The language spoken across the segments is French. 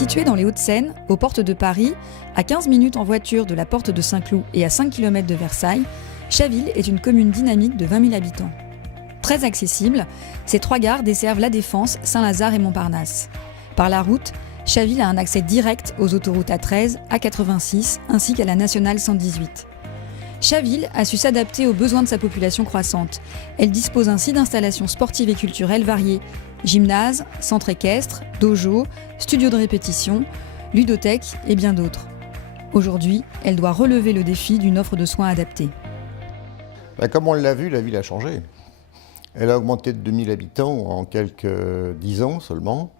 Située dans les Hauts-de-Seine, aux portes de Paris, à 15 minutes en voiture de la porte de Saint-Cloud et à 5 km de Versailles, Chaville est une commune dynamique de 20 000 habitants. Très accessible, ces 3 gares desservent La Défense, Saint-Lazare et Montparnasse. Par la route, Chaville a un accès direct aux autoroutes A13, A86 ainsi qu'à la nationale 118. Chaville a su s'adapter aux besoins de sa population croissante. Elle dispose ainsi d'installations sportives et culturelles variées. Gymnase, centre équestre, dojo, studio de répétition, ludothèque et bien d'autres. Aujourd'hui, elle doit relever le défi d'une offre de soins adaptée. Comme on l'a vu, la ville a changé. Elle a augmenté de 2000 habitants en quelques 10 ans seulement.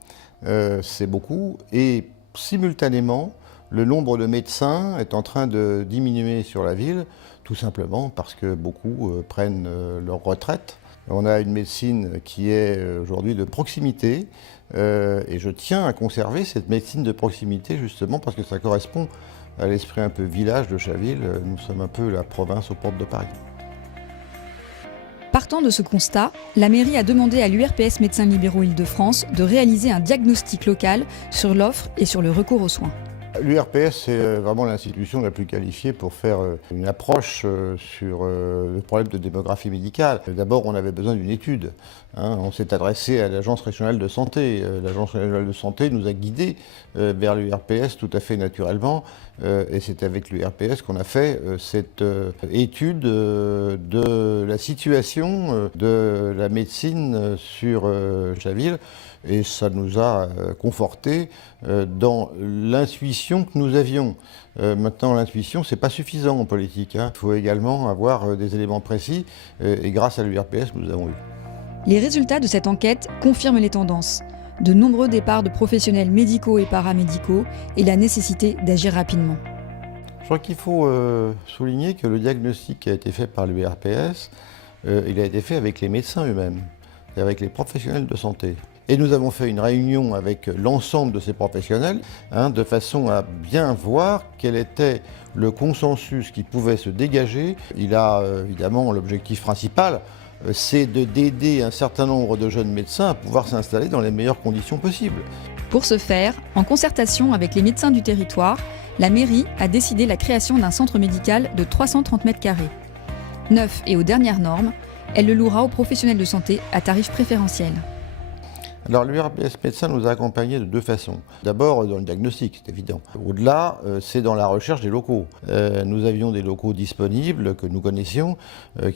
C'est beaucoup. Et simultanément, le nombre de médecins est en train de diminuer sur la ville, tout simplement parce que beaucoup prennent leur retraite. On a une médecine qui est aujourd'hui de proximité et je tiens à conserver cette médecine de proximité justement parce que ça correspond à l'esprit un peu village de Chaville. Nous sommes un peu la province aux portes de Paris. Partant de ce constat, la mairie a demandé à l'URPS Médecins Libéraux Île-de-France de réaliser un diagnostic local sur l'offre et sur le recours aux soins. L'URPS, c'est vraiment l'institution la plus qualifiée pour faire une approche sur le problème de démographie médicale. D'abord, on avait besoin d'une étude. On s'est adressé à l'Agence régionale de santé. L'Agence régionale de santé nous a guidés vers l'URPS tout à fait naturellement. Et c'est avec l'URPS qu'on a fait cette étude de la situation de la médecine sur Chaville. Et ça nous a confortés dans l'intuition que nous avions. Maintenant, l'intuition, c'est pas suffisant en politique. Il faut également avoir des éléments précis. Et grâce à l'URPS, nous avons eu. Les résultats de cette enquête confirment les tendances. De nombreux départs de professionnels médicaux et paramédicaux et la nécessité d'agir rapidement. Je crois qu'il faut souligner que le diagnostic qui a été fait par l'URPS, il a été fait avec les médecins eux-mêmes, et avec les professionnels de santé. Et nous avons fait une réunion avec l'ensemble de ces professionnels, de façon à bien voir quel était le consensus qui pouvait se dégager. Il a évidemment l'objectif principal, c'est d'aider un certain nombre de jeunes médecins à pouvoir s'installer dans les meilleures conditions possibles. Pour ce faire, en concertation avec les médecins du territoire, la mairie a décidé la création d'un centre médical de 330 mètres carrés. Neuf et aux dernières normes, elle le louera aux professionnels de santé à tarif préférentiel. Alors l'URPS Médecins nous a accompagnés de 2 façons. D'abord dans le diagnostic, c'est évident. Au-delà, c'est dans la recherche des locaux. Nous avions des locaux disponibles que nous connaissions,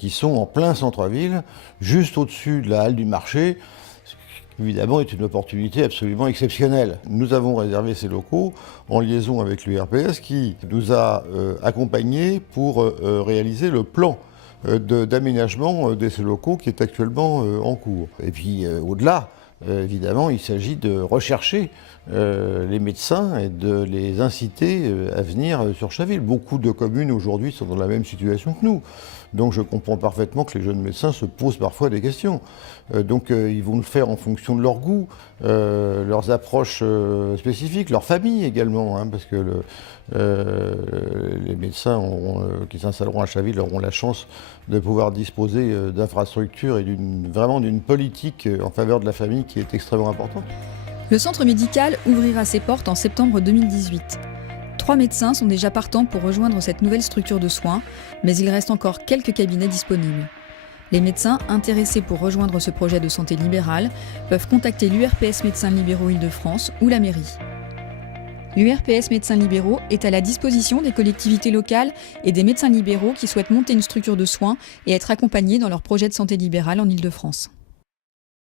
qui sont en plein centre-ville, juste au-dessus de la halle du marché, ce qui évidemment est une opportunité absolument exceptionnelle. Nous avons réservé ces locaux en liaison avec l'URPS qui nous a accompagnés pour réaliser le plan d'aménagement de ces locaux qui est actuellement en cours. Et puis au-delà, évidemment, il s'agit de rechercher les médecins et de les inciter à venir sur Chaville. Beaucoup de communes aujourd'hui sont dans la même situation que nous. Donc je comprends parfaitement que les jeunes médecins se posent parfois des questions. Donc ils vont le faire en fonction de leur goût, leurs approches spécifiques, leur famille également, parce que les médecins qui s'installeront à Chaville auront la chance de pouvoir disposer d'infrastructures et vraiment d'une politique en faveur de la famille qui est extrêmement importante. Le centre médical ouvrira ses portes en septembre 2018. 3 médecins sont déjà partants pour rejoindre cette nouvelle structure de soins, mais il reste encore quelques cabinets disponibles. Les médecins intéressés pour rejoindre ce projet de santé libérale peuvent contacter l'URPS Médecins Libéraux Île-de-France ou la mairie. L'URPS Médecins Libéraux est à la disposition des collectivités locales et des médecins libéraux qui souhaitent monter une structure de soins et être accompagnés dans leur projet de santé libérale en Île-de-France.